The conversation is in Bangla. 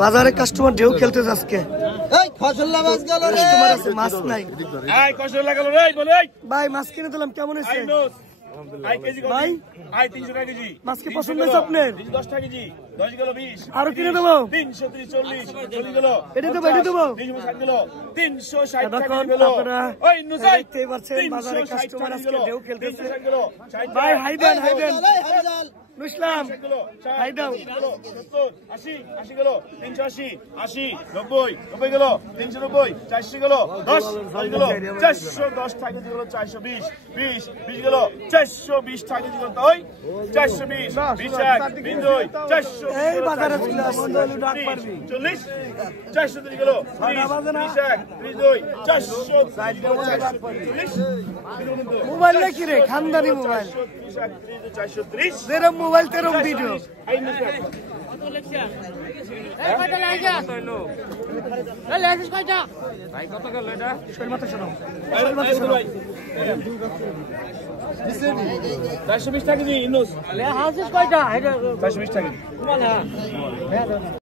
বাজারে কাস্টমার ঢেউ খেলতেছে আজকে। এই খসল্লা মাছ গেল রে, কাস্টমার আছে, মাছ নাই। এই খসল্লা গেল রে, বলে ভাই মাছ কিনে দিলাম, কেমন আছে আই কেজি ভাই? আই 300 টাকা কেজি। মাছ কি পছন্দ হয়েছে আপনার? 10 টাকা কেজি, 10 গেল 20। আরো কিনে দেবো? 330 40 40 গেল। এটা দেবো, এটা দেবো। 360 গেল, 360 টাকা দেখুন গেল। আপনারা ওই নুসাই দেখতেই পাচ্ছেন বাজারে কাস্টমার আজকে ঢেউ খেলতেছে। 360 গেল, 60 ভাই হাই দেন, হাই দেন। হাজাল নুসলাম হাই দাও। 80 80 গেল, 380 80 90 90 গেল, 390 400 গেল, 10 গেল, 410 টাকা গেল, 420 20 20 গেল, 420 টাকা গেল, তাই 420 20 এক 22 400 এই বাজারে চলে আসছে, ডাক পারবি। 40 430 গেল, 20 এক 22 440 মোবাইল নাকি রে? খানদানি মোবাইল। 430 যেরম মোবাইল তেরম ভিডিও। শৈল মাথা শোনো, শৈল মাথা শোনো। 420 টাকা কেজি ইনুস 420 টাকা